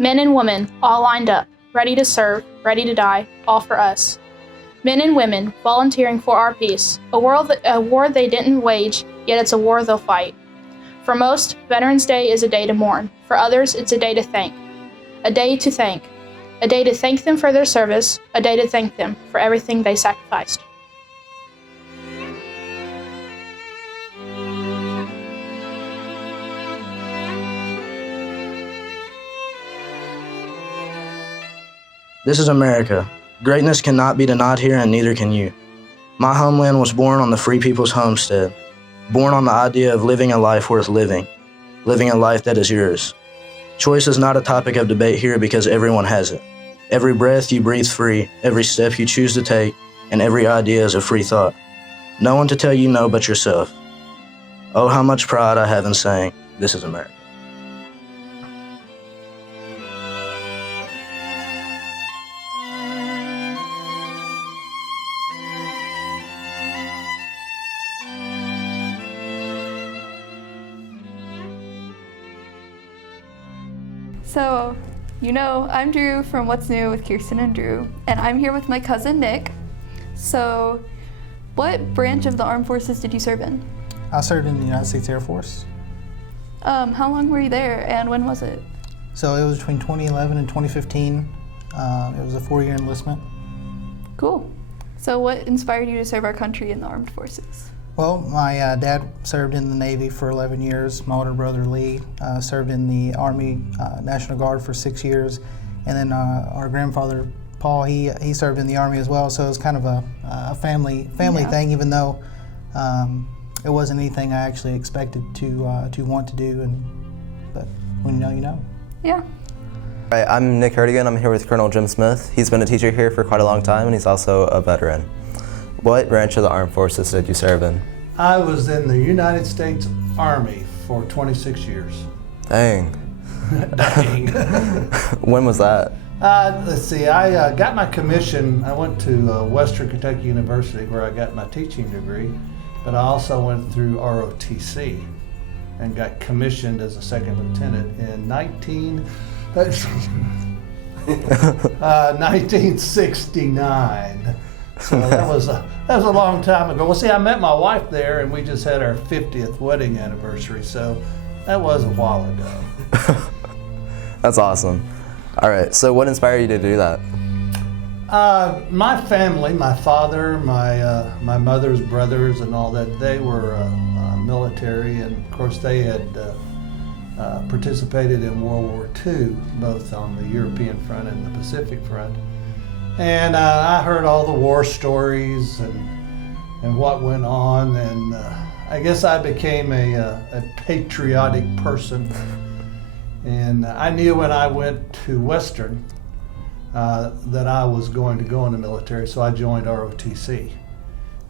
Men and women, all lined up, ready to serve, ready to die, all for us. Men and women volunteering for our peace, a war they didn't wage, yet it's a war they'll fight. For most, Veterans Day is a day to mourn. For others, it's a day to thank. A day to thank. A day to thank them for their service, a day to thank them for everything they sacrificed. This is America. Greatness cannot be denied here, and neither can you. My homeland was born on the free people's homestead, born on the idea of living a life worth living a life that is yours. Choice is not a topic of debate here because everyone has it. Every breath you breathe free, every step you choose to take, and every idea is a free thought. No one to tell you no but yourself. Oh, how much pride I have in saying, this is America. So, I'm Drew from What's New with Kirsten and Drew, and I'm here with my cousin Nick. So, what branch of the armed forces did you serve in? I served in the United States Air Force. How long were you there, and when was it? So it was between 2011 and 2015. It was a 4-year enlistment. Cool. So what inspired you to serve our country in the armed forces? Well, my dad served in the Navy for 11 years. My older brother Lee served in the Army National Guard for 6 years. And then our grandfather Paul, he served in the Army as well. So it was kind of a family thing, even though it wasn't anything I actually expected to want to do. But when you know, you know. Yeah. Hi, I'm Nick Herdigan. I'm here with Colonel Jim Smith. He's been a teacher here for quite a long time, and he's also a veteran. What branch of the armed forces did you serve in? I was in the United States Army for 26 years. Dang. Dang. When was that? Let's see, I got my commission. I went to Western Kentucky University where I got my teaching degree, but I also went through ROTC and got commissioned as a second lieutenant in 1969. So that was a long time ago. Well, see, I met my wife there, and we just had our 50th wedding anniversary, so that was a while ago. That's awesome. All right, so what inspired you to do that? My family, my father, my mother's brothers, and all that, they were military, and of course they had participated in World War II, both on the European front and the Pacific front. And I heard all the war stories and what went on, and I guess I became a patriotic person. And I knew when I went to Western that I was going to go in the military, so I joined ROTC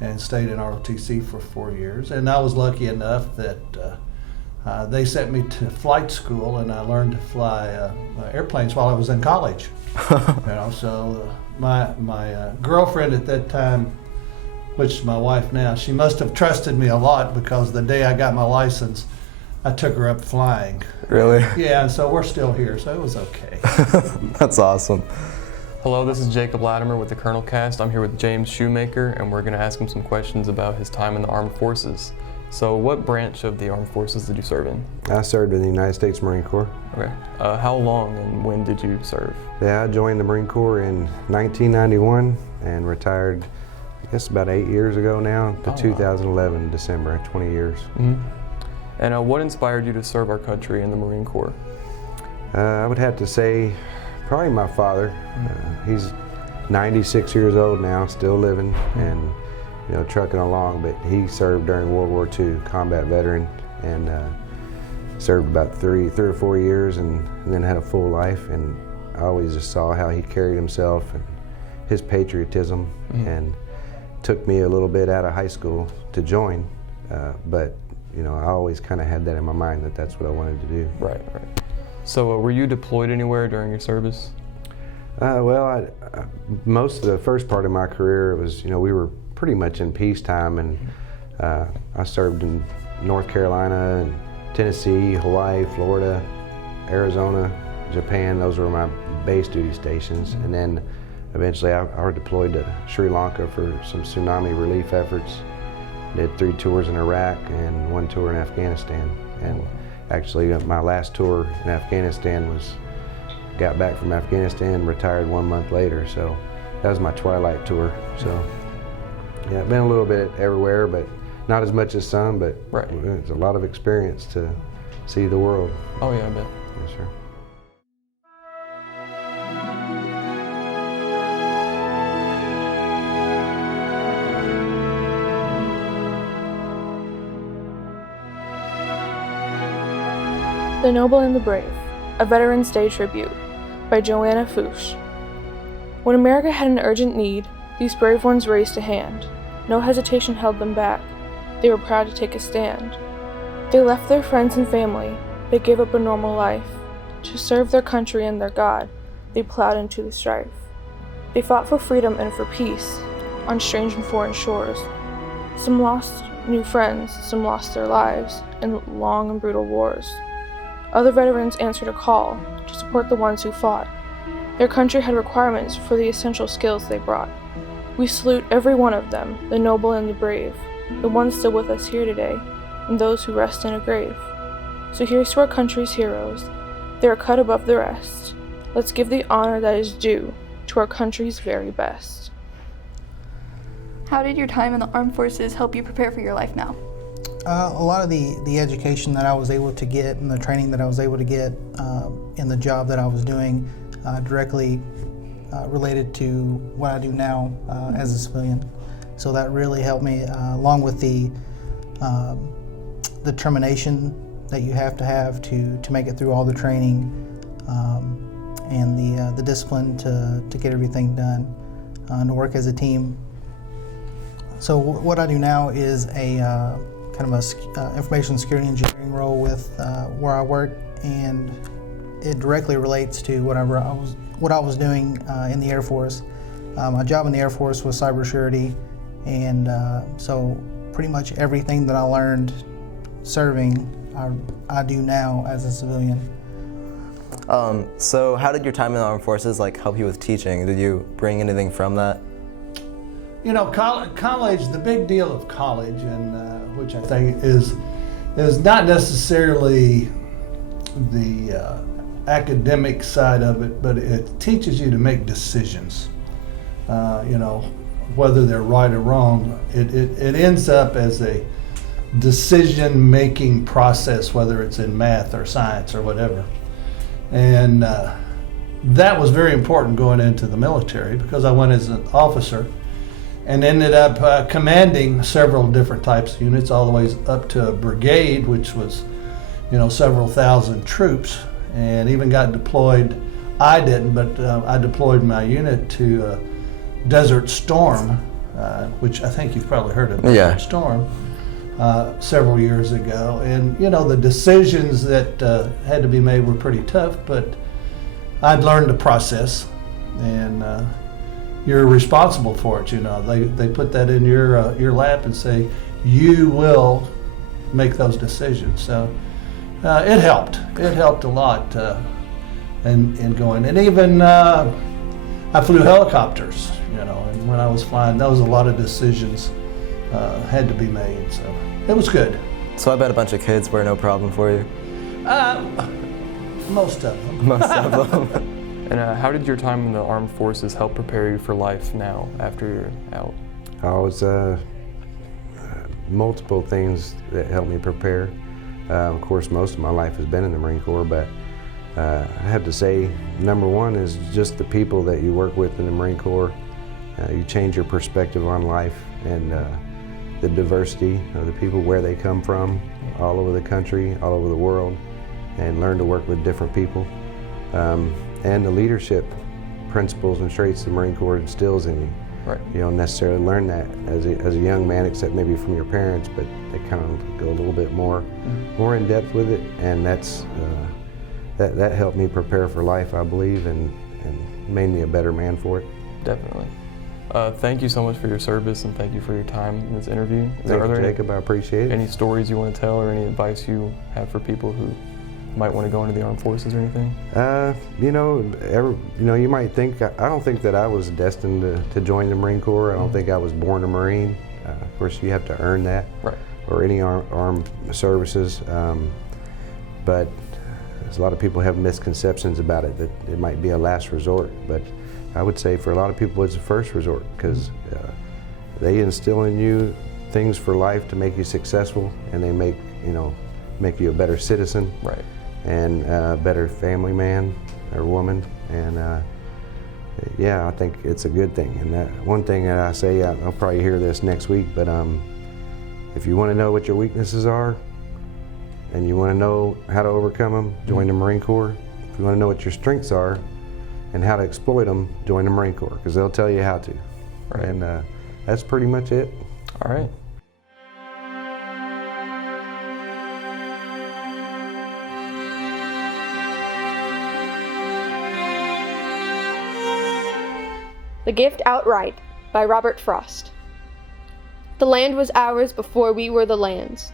and stayed in ROTC for 4 years. And I was lucky enough that they sent me to flight school, and I learned to fly airplanes while I was in college. So my girlfriend at that time, which is my wife now, she must have trusted me a lot, because the day I got my license, I took her up flying. Really? Yeah, and so we're still here, so it was okay. That's awesome. Hello, this is Jacob Latimer with the Colonel Cast. I'm here with James Shoemaker, and we're going to ask him some questions about his time in the armed forces. So what branch of the armed forces did you serve in? I served in the United States Marine Corps. Okay. How long and when did you serve? Yeah, I joined the Marine Corps in 1991 and retired, I guess about 8 years ago now, to 2011, wow. December, 20 years. Mm-hmm. And what inspired you to serve our country in the Marine Corps? I would have to say probably my father. He's 96 years old now, still living, and trucking along, but he served during World War II, combat veteran, and served about three or 4 years, and then had a full life. And I always just saw how he carried himself and his patriotism, and took me a little bit out of high school to join, but I always kind of had that in my mind that that's what I wanted to do. Right. So were you deployed anywhere during your service? Well, most of the first part of my career, it was, we were pretty much in peacetime, and I served in North Carolina and Tennessee, Hawaii, Florida, Arizona, Japan. Those were my base duty stations. And then eventually I was deployed to Sri Lanka for some tsunami relief efforts. Did 3 tours in Iraq and 1 tour in Afghanistan. And actually my last tour in Afghanistan got back from Afghanistan, retired 1 month later. So that was my twilight tour. So yeah, been a little bit everywhere, but not as much as some, but Right. It's a lot of experience to see the world. Oh yeah, I bet. Yes, sir. The Noble and the Brave, a Veterans Day Tribute, by Joanna Fouche. When America had an urgent need, these brave ones raised a hand. No hesitation held them back. They were proud to take a stand. They left their friends and family. They gave up a normal life. To serve their country and their God, they plowed into the strife. They fought for freedom and for peace on strange and foreign shores. Some lost new friends, some lost their lives in long and brutal wars. Other veterans answered a call to support the ones who fought. Their country had requirements for the essential skills they brought. We salute every one of them, the noble and the brave, the ones still with us here today, and those who rest in a grave. So here's to our country's heroes. They are cut above the rest. Let's give the honor that is due to our country's very best. How did your time in the armed forces help you prepare for your life now? A lot of the education that I was able to get and the training that I was able to get in the job that I was doing directly related to what I do now as a civilian. So that really helped me, along with the determination that you have to make it through all the training and the discipline to get everything done and to work as a team. So what I do now is a kind of a information security engineering role with where I work, and it directly relates to what I was doing in the Air Force. My job in the Air Force was cybersecurity, and so pretty much everything that I learned serving, I do now as a civilian. So how did your time in the armed forces help you with teaching? Did you bring anything from that? You know, college, the big deal of college, and which I think is not necessarily the academic side of it, but it teaches you to make decisions. You know, whether they're right or wrong, it ends up as a decision-making process, whether it's in math or science or whatever. And that was very important going into the military, because I went as an officer and ended up commanding several different types of units, all the way up to a brigade, which was, you know, several thousand troops, and even got deployed. I didn't, but I deployed my unit to Desert Storm, which I think you've probably heard of. Yeah. Desert Storm, several years ago. And, you know, the decisions that had to be made were pretty tough, but I'd learned the process, and you're responsible for it. You know, they put that in your lap and say you will make those decisions. So it helped. It helped a lot in going. And even I flew helicopters. You know, and when I was flying, there was a lot of decisions had to be made. So it was good. So I bet a bunch of kids were no problem for you. Most of them. Most of them. And how did your time in the armed forces help prepare you for life now after you're out? Oh, it's multiple things that helped me prepare. Of course, most of my life has been in the Marine Corps, but I have to say, number one is just the people that you work with in the Marine Corps. You change your perspective on life, and the diversity of the people, where they come from, all over the country, all over the world, and learn to work with different people. And the leadership principles and traits the Marine Corps instills in you. Right. You don't necessarily learn that as a young man, except maybe from your parents, but they kind of go a little bit more in depth with it, and that helped me prepare for life, I believe, and made me a better man for it. Definitely. Thank you so much for your service, and thank you for your time in this interview. Thank you, Jacob. I appreciate it. Any stories you want to tell, or any advice you have for people who might want to go into the armed forces or anything? You might think, I don't think that I was destined to join the Marine Corps. I don't think I was born a Marine. Of course, you have to earn that, Right. or any armed services. But a lot of people have misconceptions about it, that it might be a last resort. But I would say for a lot of people it's a first resort, because they instill in you things for life to make you successful, and they make you a better citizen, Right. and a better family man or woman. And I think it's a good thing. And that one thing that I say, I'll probably hear this next week, but if you want to know what your weaknesses are and you want to know how to overcome them, join the Marine Corps. If you want to know what your strengths are and how to exploit them, join the Marine Corps, because they'll tell you how to. Right. And that's pretty much it. All right. The Gift Outright by Robert Frost. The land was ours before we were the land's.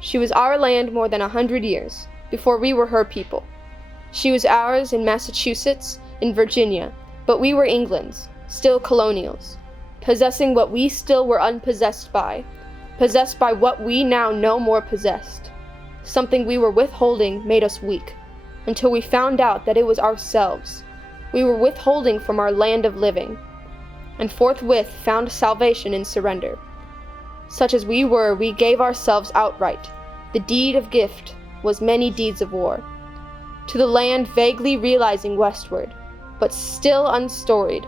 She was our land more than 100 years, before we were her people. She was ours in Massachusetts, in Virginia, but we were England's, still colonials, possessing what we still were unpossessed by, possessed by what we now no more possessed. Something we were withholding made us weak, until we found out that it was ourselves. We were withholding from our land of living, and forthwith found salvation in surrender. Such as we were, we gave ourselves outright. The deed of gift was many deeds of war. To the land vaguely realizing westward, but still unstoried,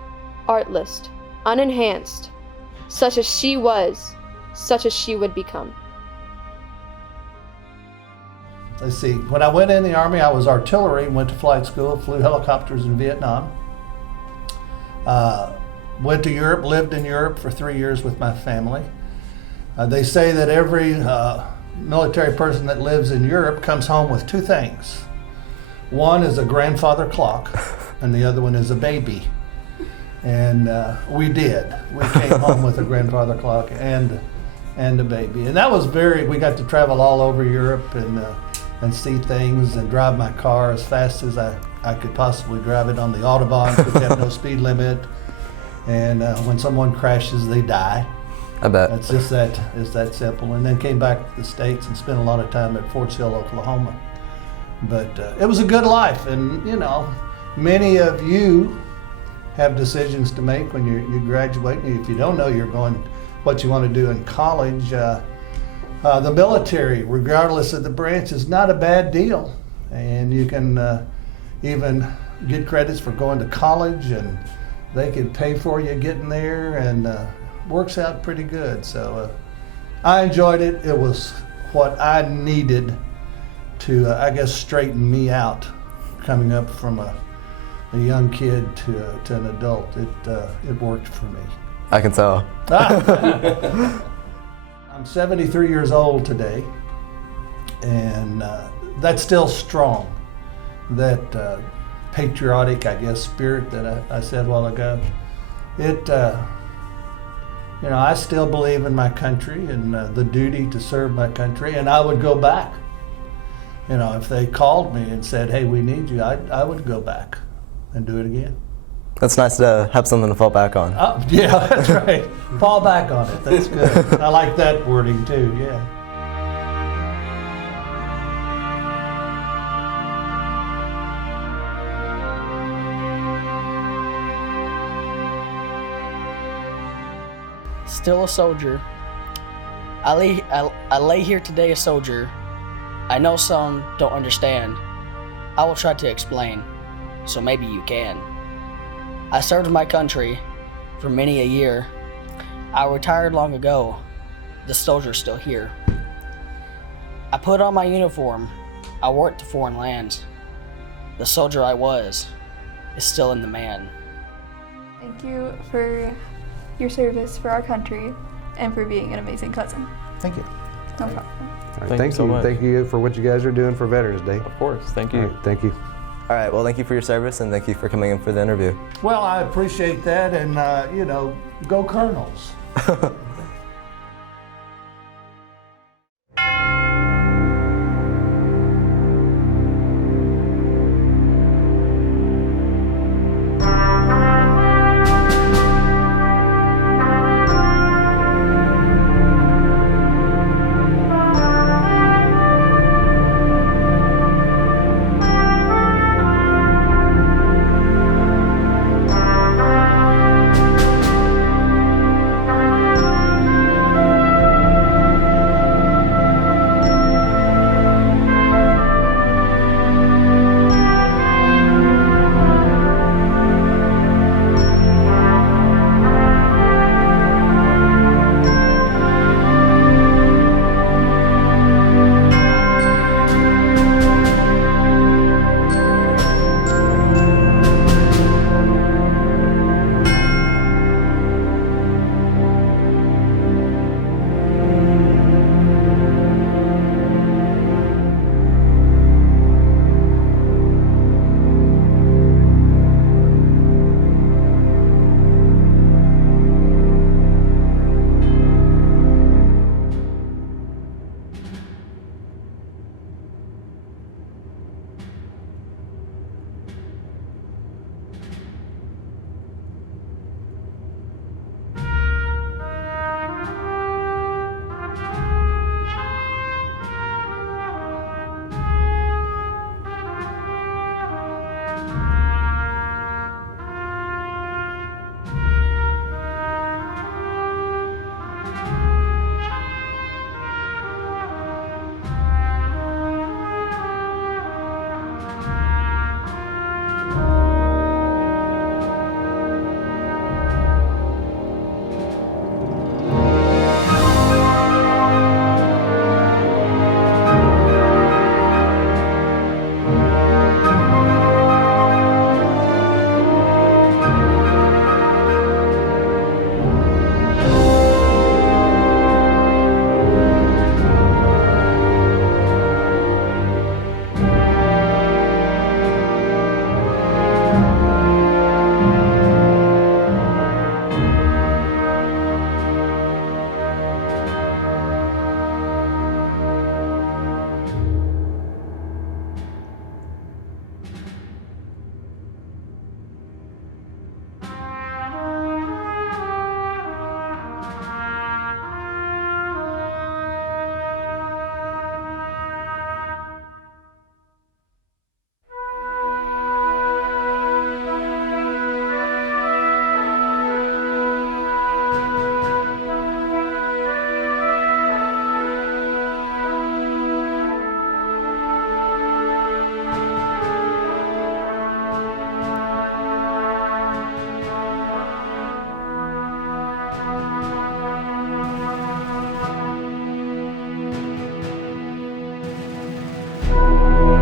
artless, unenhanced, such as she was, such as she would become. Let's see, when I went in the Army, I was artillery, went to flight school, flew helicopters in Vietnam. Went to Europe, lived in Europe for 3 years with my family. They say that every military person that lives in Europe comes home with two things. One is a grandfather clock, and the other one is a baby. And we did. We came home with a grandfather clock and a baby. And that was we got to travel all over Europe and see things and drive my car as fast as I could possibly drive it on the Autobahn, which have no speed limit. And when someone crashes, they die. I bet. It's just it's that simple. And then came back to the States and spent a lot of time at Fort Sill, Oklahoma. But it was a good life. And, many of you have decisions to make when you graduate. And if you don't know what you want to do in college, the military, regardless of the branch, is not a bad deal. And you can even get credits for going to college, and they can pay for you getting there, and works out pretty good. So I enjoyed it. It was what I needed to, straighten me out, coming up from a young kid to an adult. It worked for me. I can tell. I'm 73 years old today, and that's still strong. That patriotic, spirit that I said a while ago. I still believe in my country and the duty to serve my country, and I would go back. If they called me and said, "Hey, we need you," I would go back and do it again. That's nice to have something to fall back on. Yeah, that's right. Fall back on it. That's good. I like that wording too. Yeah. Still a soldier. I lay here today a soldier. I know some don't understand. I will try to explain, so maybe you can. I served my country for many a year. I retired long ago. The soldier's still here. I put on my uniform. I worked to foreign lands. The soldier I was is still in the man. Thank you for your service for our country and for being an amazing cousin. Thank you. No problem. All right, Thank you so much. Thank you for what you guys are doing for Veterans Day. Of course. Thank you. All right, thank you. All right, well, thank you for your service, and thank you for coming in for the interview. Well, I appreciate that, and go Colonels. Bye.